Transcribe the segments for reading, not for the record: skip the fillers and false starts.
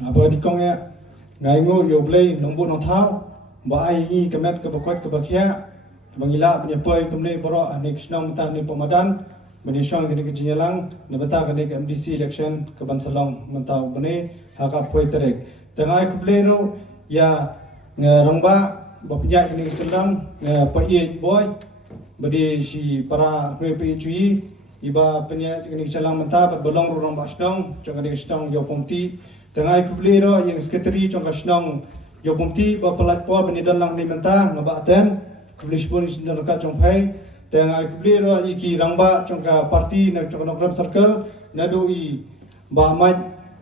apa di kong ya ngai ngo yo play nombu nong thau ba ai hi kemet ke bakot ke bakhia bangila punya poi kumne boro anik snong ta ni pamadan menishong kini ke jinyalang nebata kini ke MDC election ke Bansalong mentau bene haka poi terek tengai ku play ro ya ngerangba bapnya kini ke celang pai boy badi si para PPI cui iba penya kini ke celang mentah berbolong rong basdong jong kini ke stong yo pomti tengai ku play ro yang sekretari jong ka snong yo pomti ba pelat po benidon lang ni mentah ngabaten kulis pun sindan ka jong pai tengai ku play ro iki rangba jong ka parti na jong nokram circle nadu I ba mat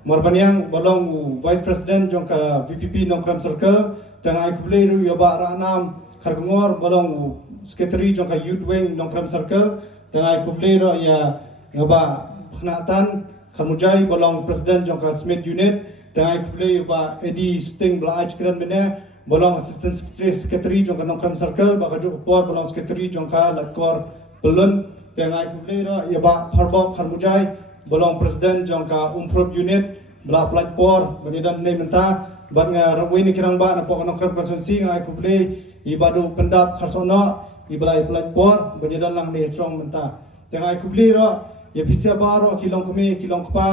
Marbanyang bolong Vice President jong ka VPP nokram circle tengai ku play ro yo ba ranam khargongor bolong Secretary jong ka Youth Wing nokram circle tengai ku play ro ya ngaba phnatan khamujai bolong President jong ka Smith Unit tengai ku play ba Eddie Suting bla ajkran mena bolong Assistant Secretary jong ka nokram circle ba ka jong por bolong Secretary jong ka latkor belun tengai ku play ro ya ba pharbok khamujai bolong President jong ka Umprov Unit bla platform banidan nei menta bat nga rawini kirang ba na po nokram konsensi ngai ku play ibadu pendap kharsono ibalai platform banidan lang nei strong menta tengai ku play ro ya pisia baro kilong kumi kilong kpa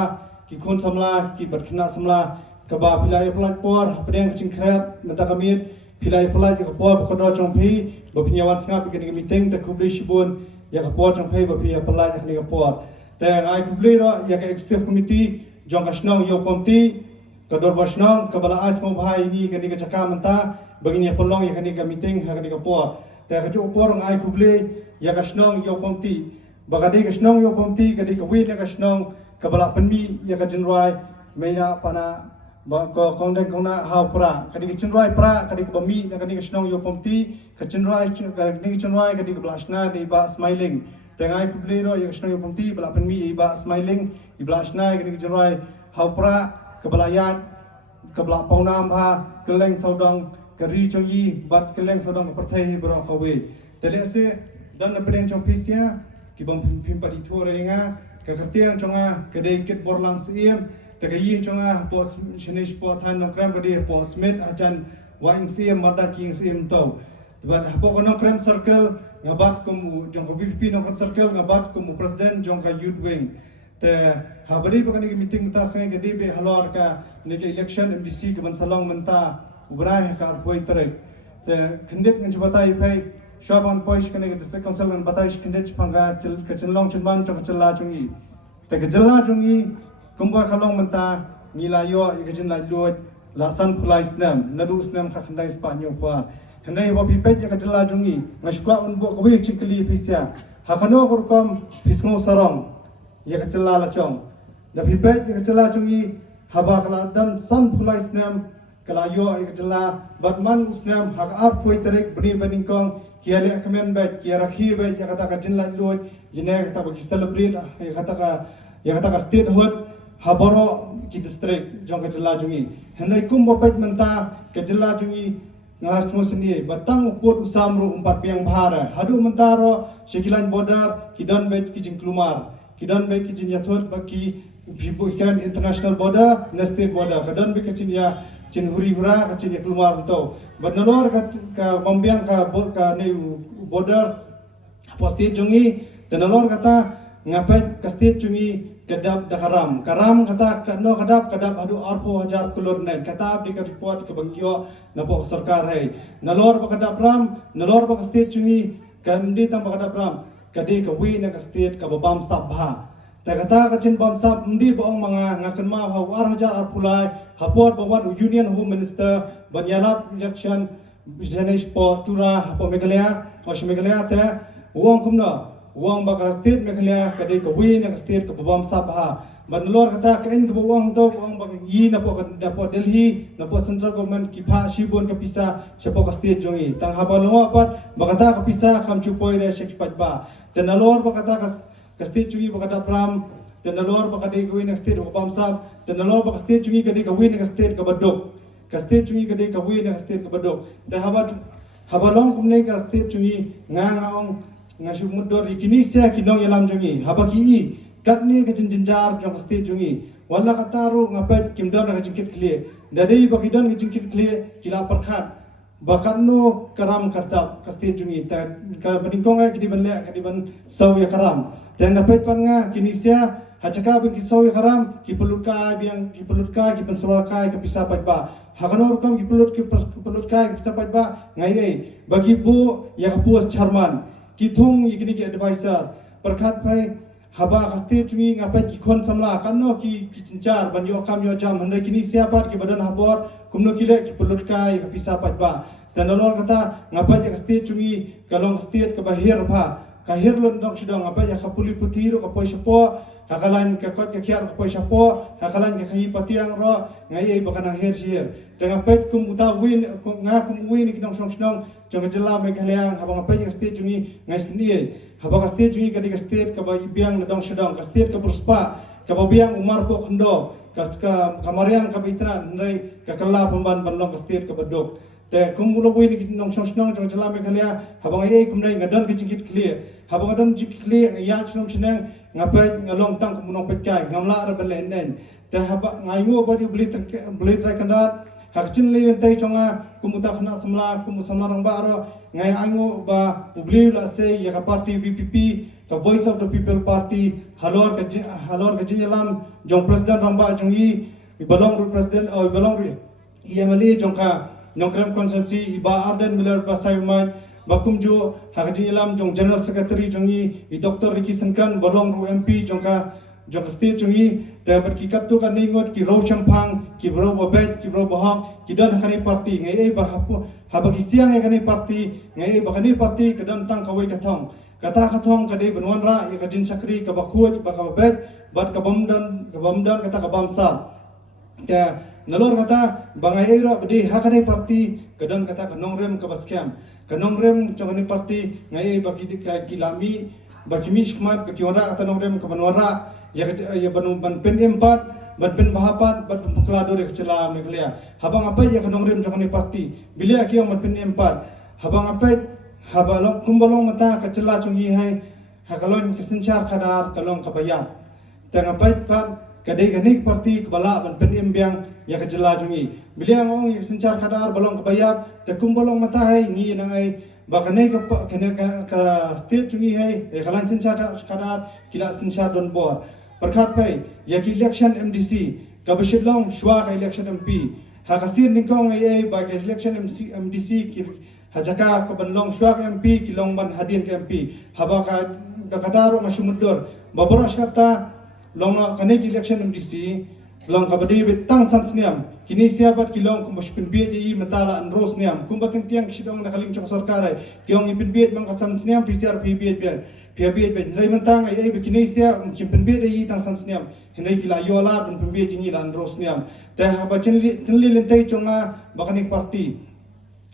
ki khon samla ki batkhna samla kaba pilai platform apdeng chingkhrat menta kamit pilai pelai ka por kodo chongphi bapinyawan sngap ki meeting ta kubli shibun ya ka por chongphi bapi pelai ni ka por tengai ku play ro ya ka executive committee jong kasnong yo pomti kador basnong kabala as mo bhai ni kani ka chaka menta bagini polong ya kani ka meeting ha kani ka por ta ka ju por ngai kubli ya kasnong yo pomti bagadi kasnong yo pomti kadi ka wi na kasnong kabala penmi ya ka jinrai meina pana ba ko kongdeng kongna haupra kadi ka jinrai pra kadi ka bami na kani kasnong yo pomti ka jinrai kadi ka jinrai kadi ka blasna di ba smiling tengai kubli ro ya kasnong yo pomti bala penmi iba smiling iblasna kadi ka jinrai haupra kebelayat kebelak paunam ha keleng saudang keri chongi bat keleng saudang perthai bro khawe telese dan napeng chong pisia ki bang pimpa di thore nga ka khatiang chonga kede kit borlang siem takayin chonga pos shinish po than nokram badi pos met ajan waing siem mada king siem to bat hapo kono kram circle ngabat kum jong VP nokram circle ngabat kum president jong ka youth wing te habari pakani ke meeting ta sangai gede be halor ka ne ke election MDC ke Bansalong menta ubrai ka poi terek te khindet ngan batai phai shaban poish kane ke district council ngan batai khindet phanga chil ke chenlong chenban chok chilla chungi te ke jilla chungi kumba khalong menta ngila yo ke chenla lot lasan phulai snam nadu snam kha khandai spa nyo kwa hendai wa pipet ke jilla chungi ngashkwa unbo kwi chikli pisia hakano kurkom pisngo sarong ya kecela la chong da pipet ya kecela chungi haba kala dan san phulai snam kala yo ya kecela batman snam hak ar poi terek bani baningkong kiale kamen bet kia rakhi bet ya kata ka jinla lot jine kata bagi celebrate ya kata ka statehood haboro ki district jong kecela chungi hendai kum bopet menta kecela chungi ngas musni batang upot usamru umpat piang bahara hadu mentaro sekilan border kidan bet ki jingklumar kidan baik kicin ya thot baki people kiran international border state border kadan baik kicin ya cin huri hura kicin ya keluar to badnalor ka bombiang ka ne border posti jungi tenalor kata ngapai ka state jungi kadap dakaram karam kata kadno kadap adu arpo hajar kulur net kata di ka report ke bangyo na po sarkar hai nalor pa kadap ram nalor pa state jungi kamdi tang pa kadap ram kadi ka wi na ka state ka babam sabha ta kata ka chin bam sab ndi bong mga ngakan ma ha war hajar apulai hapor bawan union home minister banyalap election jenis po tura hapo megalaya os megalaya ta wong kumna wong ba ka state megalaya kadi ka wi na ka state ka babam sabha banlor kata ka in ka wong to wong ba yi na po Delhi na po central government ki pha shibon ka pisa siya po ka state jongi tang habalunga pat bakata ka pisa kam chupoy re shekpat ba tenalor bakata ka state chungi bakata pram tenalor bakata ka win state ko pamsab tenalor bakata state chungi kadi ka win ka state ka badok ka state chungi kadi ka win ka state ka badok te habalong kumne ka state chungi ngaong ngasumudor ikini sia kinong yalam chungi habaki katni ka jinjar jong state chungi wala kataru ngapai kimdon ka jingkit kli dadi bakidon ka jingkit kli kila perkhat bakano karam kartap kasti jungi ta ka beningkong ai kidi banle kidi ban saw ya karam dan dapat pan nga kinisia hachaka bin kisaw ya karam ki pelutka biang ki pelutka ki pensalaka ki pisa patba hakanor kam ki pelutka ki pisa patba ngai ai bagi bu ya kapus charman ki thung ikini ki advisor perkhat pai haba kasti jungi ngapai ki khon samla kanno ki cincar ban yo kam yo jam handai kinisia pat ki badan habor kumno kile ki pelutka ki pisa patba dan nolol kata ngapai ya kasti jungi kalong kasti ke bahir pha kahir lon dong sidong ngapai ya kapuli puthiru kapoi sapo hakalan ka kot ka kiar kapoi sapo hakalan ka kahi patiang ro ngai ai bakana her sir tengah pet kum uta win kum win ki dong song snong jong jela me khaleang habang ngapai ya kasti jungi ngai sni habang kasti jungi ka dik state ka ba biang dong sidong ka state ka purspa ka ba biang umar po khndo ka kamariang ka bitra nai ka kala pemban banlong ka state ka badok te kumulo win ki nong song snong jong jela me khalea habang ai kum nai ngadon ki jingkit clear habang ngadon jingkit clear ya chnom sinang ngapai ngalong tang kumunong petkai ngamla ra belen te habang ngayu ba di beli kandat hakchin le tai chonga kumuta khna samla rang ba ro ngai ango ba ubli la se ya ka party VPP ka voice of the people party halor ka jinyalam jong president rang ba jongi balong ru president o balong ru EMLE jongka Nongkrem Konsensi Iba Arden Miller Basayumat Bakumjo Hakajilam Jong General Secretary Jongi Dr. Ricky Sankan Balong Ru MP Jongka State Jongi Tabat ki kaptu kan ningot ki Ro Champang ki Bro Babet ki Bro Bahok ki dan khani party ngai ai ba habaki siang ai khani party ngai ai ba khani party kadan tang kawai kathong kadai benwan ra ya kajin sakri ka bakhut ba ka babet bat ka bamdan kata ka bamsa ta nalor kata bangai ero bedi hakane parti kadon kata kanongrem ka baskiam kanongrem chongani parti ngai baki kilami bakimi shkmat bakiwara kata nongrem ka banwara ya banu ban pen empat ban pen bahapat ban puklador ya kecela meglia habang apa ya kanongrem chongani parti bilia kiyo ban pen empat habang apa habalong kumbalong mata kecela chongi hai hakalon kesenchar khadar kalong kabayat tangapai pat kadai ganik parti kebala ban pen embiang ya kejela jungi biliang ong ya sencar kadar balong kebayap tekum balong mata hai ngi nangai bakane ka state jungi hai ya kalan sencar kadar kila sencar don bor perkhat pai ya ki election MDC ka besidlong shwa ka election MP ha kasir ningkong ai ba ka election MDC ki hajaka ka banlong shwa ka MP kilong ban hadin ka MP haba ka dakataro masumudur baboras kata long kane election MDC long kabadi betang sans niam kini siapat kilong kumbashpin biet yi matala anros niam kumbating tiang sidong nakaling chok sarkarai kiong ipin biet mang kasam niam PCR biet ndai mentang ai kini sia kimpin biet yi tang sans niam hinai kila yola dan pembiet yi lan ros niam te haba chenli lentai chonga bakani parti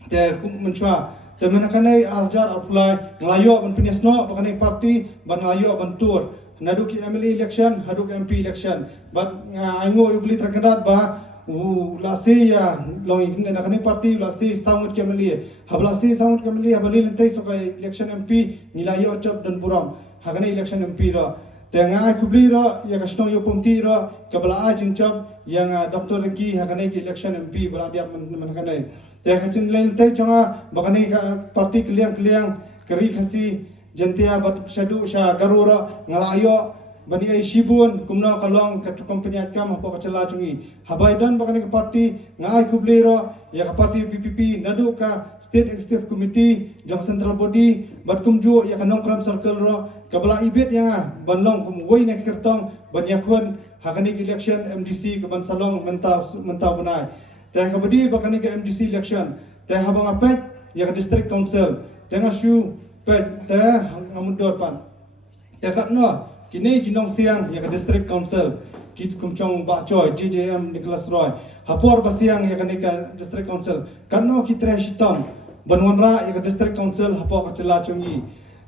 te menchwa te menakanai arjar apply nglayo ban pinesno bakani parti ban nglayo ban tur naduk MLA election haduk MP election but aingo ubli terkendat ba lasi ya long ikne nakani parti lasi saungut MLA hablasi saungut MLA habali lentai soka election MP nilayo chop dan buram hagane election MP ro tenga kubli ro ya kasno yo pomti ro kabla a chinchop yang Dr. Ricky hagane election MP bala dia manakane te kachin lentai chonga bakani parti kliang keri khasi jentia bat shadu sha garura ngalayo bani ai shibun kumna kalong ka kompanyat kam apa kacela chungi habai dan bakani parti ngai kublero ya ka parti PPP nadu ka state executive committee jong central body bat kumju ya ka nongkram circle ro kabla ibet yang banlong kum woi na kirtong ban yakun hakani election MDC ka ban salong menta bunai ta kabadi bakani ka MDC election ta habang apet ya ka district council tengah shu pet te ngamudor pan ya katno kini jinong siang ya ka district council kit kumchong ba choi JJM Nicholas Roy hapor basiang ya ka district council katno kitre shitam banwanra ya ka district council hapo ka chela chungi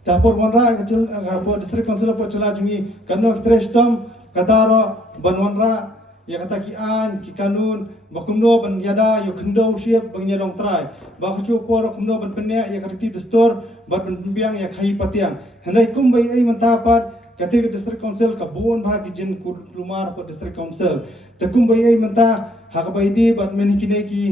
tapor wanra ya ka hapo district council hapo chela chungi katno kitre shitam kataro banwanra ya kata ki an ki kanun bakumno ban yada yo khndo siap bang nyalong trai ba khachu por kumno ban penya ya karti dastor ban biang ya khai patiang handai kumbai ai mantapat ketika district council kabun bah kijin kulumar po district council takum bayai menta hakabaidi bat men kini ki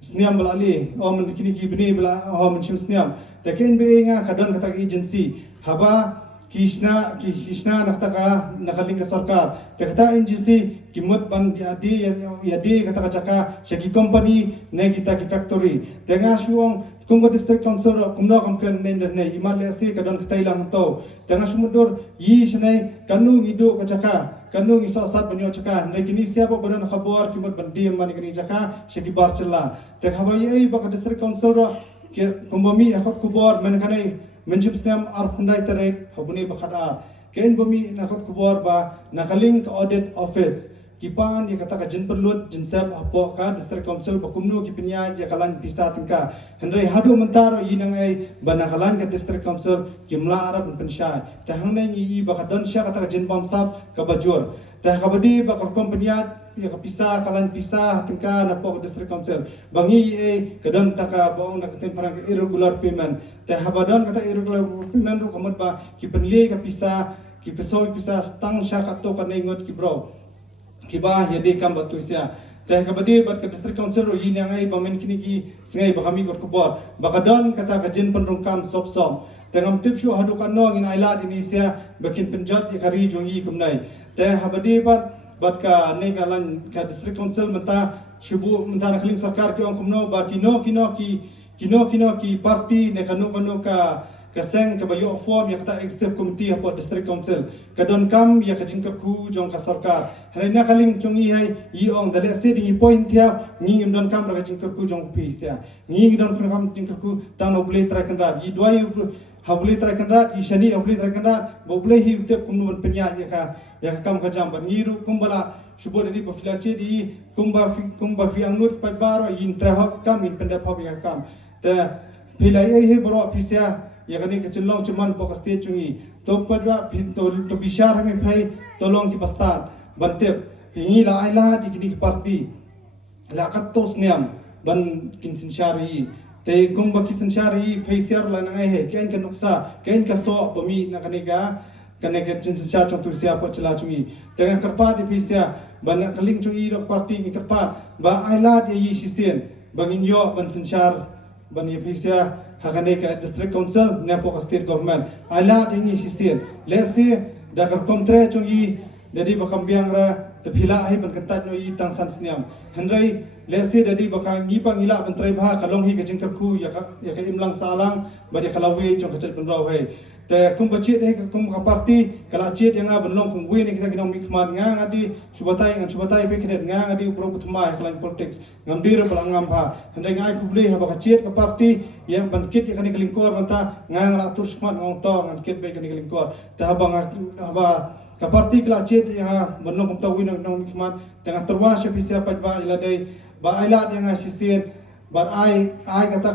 sniam balali men kini ki bini bala men chim sniam takin be nga kadon kata agency haba Kishna nakataka nakaling ka sarkar takata agency kimut ban yadi kata kacaka shaki company ne kita ki factory tenga shuong kungko district council kumno kamkren ne imale si kadon kita ilang to tenga sumudur yi shnai kanu ngido kacaka kanu ngiso sat banyo caka ne kini siapa badan khabar kimut bandi man kini caka shaki barcella tekhabai ai ba district council ro kumbami akot kubor men kanai menjib sniam arkhundai terek habuni bakhada ken bumi nakot kubor ba nakaling audit office kipan ya kata ka jin perlut jinsab apo ka district council bakumnu kipinya ya kalan pisa tingka hendrai hadu mentaro yinangai banakalan ka district council kimla arab pensyai tahangnai yi bakadon sya kata ka jin bamsap ka bajur tah kabadi bakor kompanyat ya kapisa kalan pisa tingka napo district council bangi kadon taka baong nakatin parang irregular payment tah habadon kata irregular payment ru kamot ba kipenli kapisa kipeso pisa stang sya kato kanengot kibro kiba yadi kam batusia tah kabadi bat ka district council ru yin yang ai bamen kini ki singai bakami kot kubor bakadon kata kajin penrungkam sop tengam tipshu hadu kanno ngin ailat inisia bakin penjat ikari jongi kumnai tah habadi bat ka ne kalan ka district council menta shubu menta nakaling sarkar ki ong kumno ba kino ki party ne kanu ka kaseng ka bayo form ya kata executive committee hapo district council kadon kam ya ka jingka ku jong ka sarkar hare na kaling chongi hai yi ong dale se ding point thia nging don kam ra ka jingka ku jong pisia nging don kam jingka ku tan oble tra kan ra yi dwai habuli tra kan ra ishani habuli tra kan ra boble hi utep kumnu ban penya ya kam ka jam ban ngiru kumbala shubo di baflache di kumba fi angnur pat baro yin tra hab kam in penda phab ya kam ta pilai he bro pisia ya kani kecilong cuman pokas state chungi to padwa to bishar hame phai tolong ki pastat bantep pingi la aila di kini party la katos niam ban kinsin shari te kumba kisin shari phai siar la nangai he ken ka nuksa ken ka so bami na kani ka connected since chat to sia po chela chungi tengah kerpa di pisia ban kaling chungi ro party ni kerpa ba aila di sisien bangin yo ban sinchar ban ye pisia hakane ka district council nepo state government aila di ni sisien lesi da kar komtre chungi jadi bakam biangra tepila ai ban kantat no yi tang san sniam hendrai lesi jadi baka ngipa ngila ban trai bha kalong hi ka jingkar khu ya ka imlang salang ba dia kalawi chong ka chat ban raw hai te kum bacit kum ka party kala cit yang benlong kum wi ni kita kinong mikmat nga ngadi subatai pe kinet nga ngadi pro utma kalan politics ngamdir bala ngam pha hendai ngai kubli ha ba cit ka party yang ban kit kan kelingkor mata nga ngala tur smat ngong to ngan kit be kan kelingkor ta ba ka party kala cit yang benlong kum tawi nong mikmat tengah terwas pisia pajba ila dai ba ailat yang sisien ban ai kata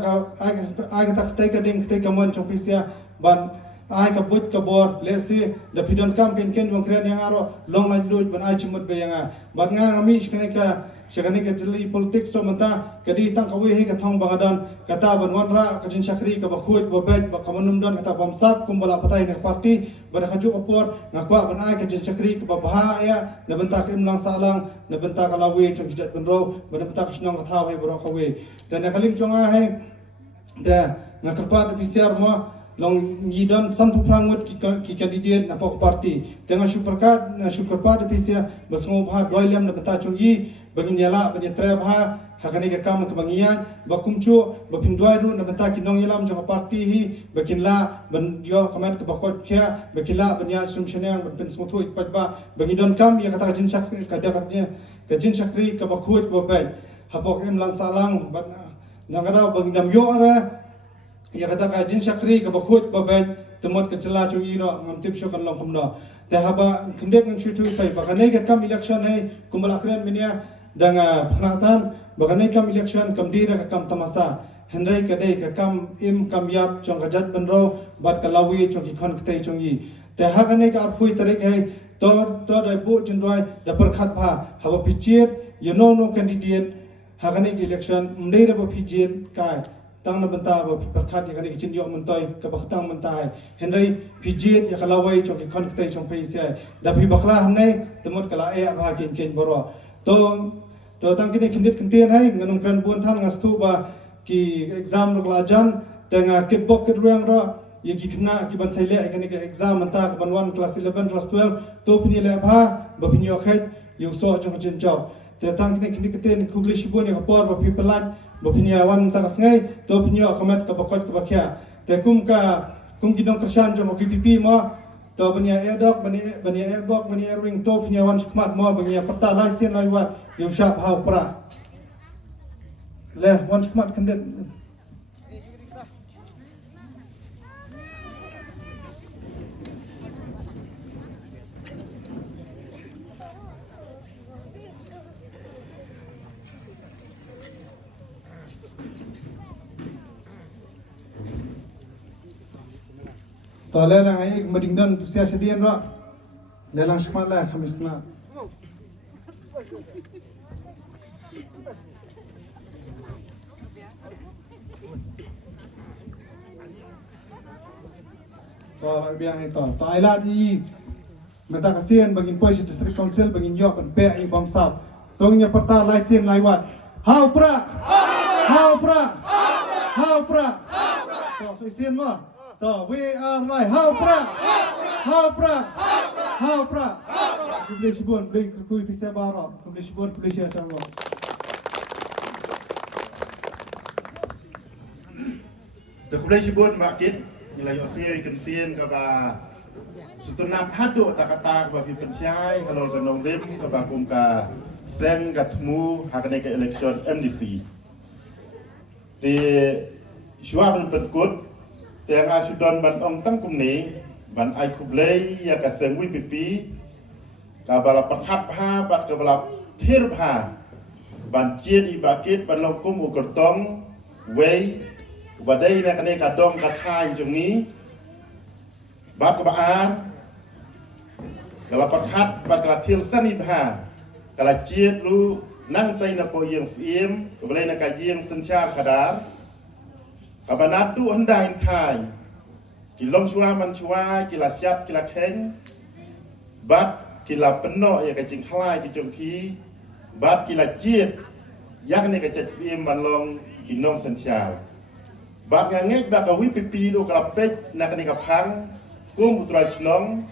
ka ding kamon chong pisia ban ai ka but ka bor lesi da pidon kam ken bang kren yang aro long la lut ban ai chimut be yang ban nga ngami shkane ka jeli politics to manta kadi tang kawi he ka thong bagadan kata ban wanra ka jin shakri ka bakhut ba bet ba kamanum don kata bamsap kumbala patai ne party ban khaju apor ngakwa ban ai ka jin shakri ka ba ya na benta ka imlang salang na benta ka lawi chong kijat ban ro ban benta ka shnong ka thaw he bro khawi dan kalim chonga he da ngakarpa pisiar mo long ngidon san puprangut ki candidate na pok party tengah syukurpat pisia basngo bha doilem na bata chungi bagin yala bagin tre bha hakane ka kam ka bangian bakumchu bapindwai ru na bata kinong yalam jong party hi bakin la ban yo kamat ka bakot kya bakin la ban ya sum shenang ban pensmotu ipatba bagidon kam ya kata jin sak ka ka jin sakri ka bakut ba bai hapok em lang salang ban nagada bagindam yo ara ya kata ka jin shakri ka bakhut ba ben temot ka chela chu iro ngam tip sho kan long khumna ta haba khendek ng chu tu pai ba kanai ka kam election hai kumbal akren minia danga phnatan ba kanai kam election kam dira ka kam tamasa hendrai ka dei ka kam kam yap chong ka jat ban ro bat ka lawi chong ki khon ktai chong yi ta ha kanai ka aphui tarik hai to dai bu chin roi da par khat pha haba pichiet you know no candidate ha kanai ki election mdei ra ba pichiet kai tang na banta ba perkhat ya kani kichin yo mentoi ka bakhtang mentai henry pijit ya kalawai chong ki kon ktai chong pai sai da phi bakhla hanai temut kala e ba kin kin boro to tang kini kindit kintian hai nganung kran bun than ngastu ba ki exam ro klajan tanga kitbok kitruang ro ye ki khna ki ban sai le kani ka exam menta ban 1 class 11 class 12 to pni le ba phi yo khet yo so chong chin chaw te tang kini kindit kintian kubli shibun ya por ba phi pelat bapnya wan ta kasngai to pnyo khamat ka bakot ka bakhya te kum kidong tersan jong VPP mo to banya edok banya ebok banya ring to pnya wan khmat mo banya perta laisen lai wat yo shap hau pra le wan khmat kandet to lelang ai madingdan tu sia sedian ro lelang shmat la khamisna to biang itu to ai la di meta kasian bagin poi district council bagin yok kan pe ai bom sap tongnya perta laisen laiwat hau pra to so isen mo to we are like how pra publish bon bring kui pisa bara publish ya tawo the publish bon market nilai osie kentien ka ba sutunat hadu takata ba pi pensyai halol kanong rim ka ba kum ka seng gatmu hakane ka election MDC ti shuaban petkut Tiang asudon ban ong tang kumni ban ai kublai ya ka seng wi pipi ka bala pakhat pha bat ka bala thir pha ban chiet I bakit ban long kum u kertong wei badai na kane ka dong ka thai jong ni bat ka ba an kala pakhat bat ka thil sani pha kala chiet lu nang tai na po yeng sim ka balai na ka yeng senchar khadar Kabanat tu anda intai, kilom shua man shua, kila siap kila keng, bat kila penuh ya kacing khalai kicung ki, bat kila jiet, yang ni kacing manlong kinom sensial. Bat ngangek bat kawi pipi do kalapet nak ni kapang, kum utrai senong,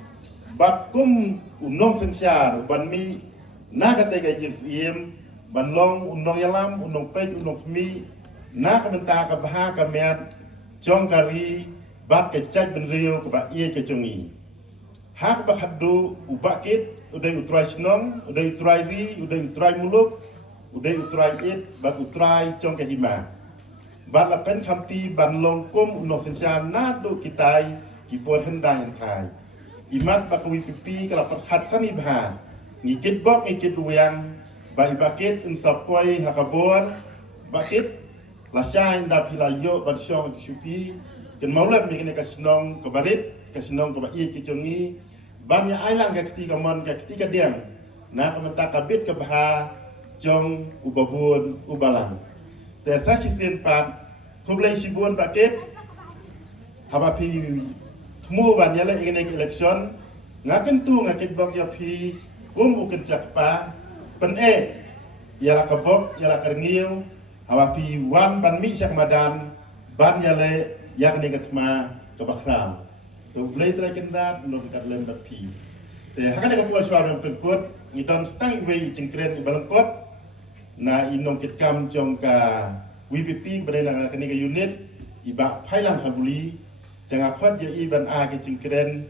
bat kum unom sensial, ban mi nak kate kacing sim, manlong unong yalam, unong pet, unong mi. Nak benta ka baha ka met jong kari bat ke caj ben riu ka ba ie ke jongi hak ba khaddu ubakit udai utrai snong udai utrai ri udai utrai muluk udai utrai it ba utrai jong ke hima bat la pen khamti ban long kum unok sensia na do kitai ki por henda hen thai imat ba ka wi pipi ka la khat sani bha ngi kit bok ngi kit uyang ba ibakit in sapoi hakabor bakit Lasai indah pilayo bersyong kesupi, ken maulap mikirnya kesenong kebarit, kesenong kebaik kejongi, banyak ailang ketika mon ketika diam, nak mentak kabit kebah, jong ubabun ubalang. Tesa sisin pat, kumlai sibun paket, habapi temu banyak lagi ingin election, ngaken tu ngakit bok ya pi, uken cakpa, pen ialah kebok, ialah kerniu. Awapi wan ban mi sak madan ban yale yak ni katma ke bakram to blai tra kendat no kat lem bat pi te hakane ka pual suara penkut ni don stang we jingkren balangkot na inom kitkam jong ka WPP bade na kani ka unit iba phailang habuli tengah khot ya iban a ke jingkren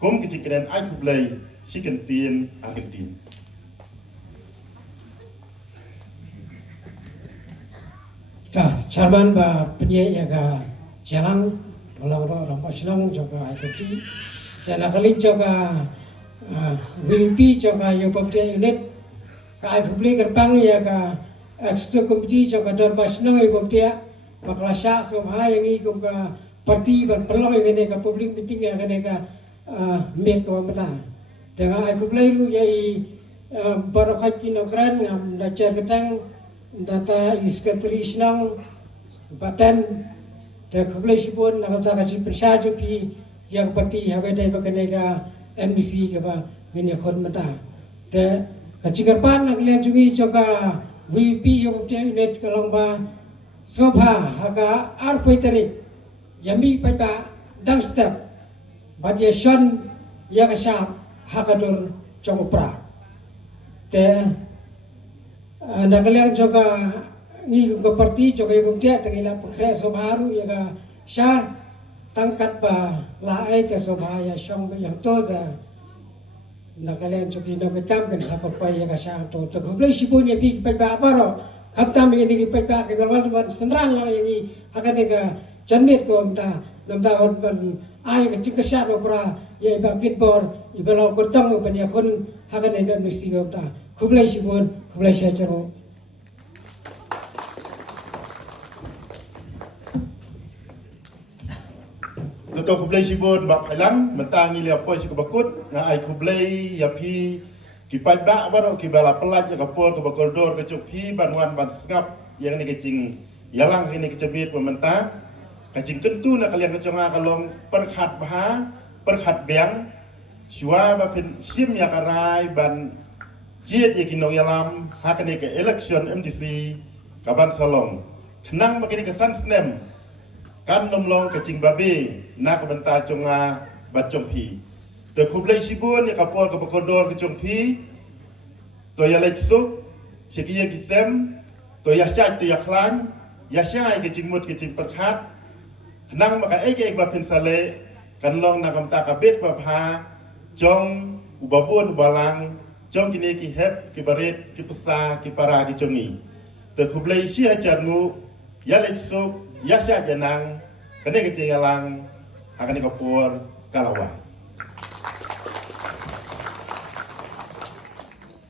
kom ke jingkren ai ku blai sikentin Argentin Chairman ba penye ya ga jalang orang rampa senang juga IPP dan kali juga VP juga yo pabrik unit ka IPP kerpang ya ga executive committee juga darba senang yo pabrik makala sya so ha yang i kum ka parti ban perlu yang ka public meeting ya ga mek ko mata dengan IPP lu ya barokat kinokran ngam dacar ketang data iskatri senang paten te khublai sibun na ta ka presa ju pi yang pati have dai bakane ka MDC ke ba ngini khon mata te ka chikarpan nak le jungi choka VP yo pte unit ka longba sobha haka ar poitari yami pa dang step but ye shon ya ka sha hakadur chongpra te nakaleng choka ni ko parti choka yo pte tangila pakre sobharu ya ka sha tangkat ba la ai ke sobha ya shong ba yang to da nakaleng choki no metam kan sa papai ya ka sha to khublai sibun ye pi pa baro kaptam ini pa ke galwal ban senran la ini hakane ka janmit ko namta ban ai ka chikasha no pra ye ba kitbor ibalo kurtang ban ya kon hakane da misi ko ta khublai sibun khublai sha charo Dato kublai sibun bak halang mentangi lia poi si kebakut nga ai kublai ya pi ki pai ba baro ki bala pelat ya kapol ke bakol dor ke cupi banwan ban skap yang ni kecing yalang ini kecebit pementah kecing tentu nak kalian keconga kalong perkhat baha perkhat beng shua ba pen sim ya karai ban jiet ya kinong yalam hakane ke election MDC kaban salong kenang bakini kesan snem kan nomlong kecing babe nak benta conga bacong pi te kublai sibun ni kapol ke bakodor ke cong pi to ya lek suk sekiye kisem to ya syai to ya khlan ya syai kecing mut kecing perkhat nang maka eke ba pensale kan long nak benta kabet ba pha jong ubabun balang jong kini ki hep ki baret ki pesa ki para ki congi te kublai si hajarnu ya lek suk ya syai janang kene kecing yalang akan dikapur kalawai.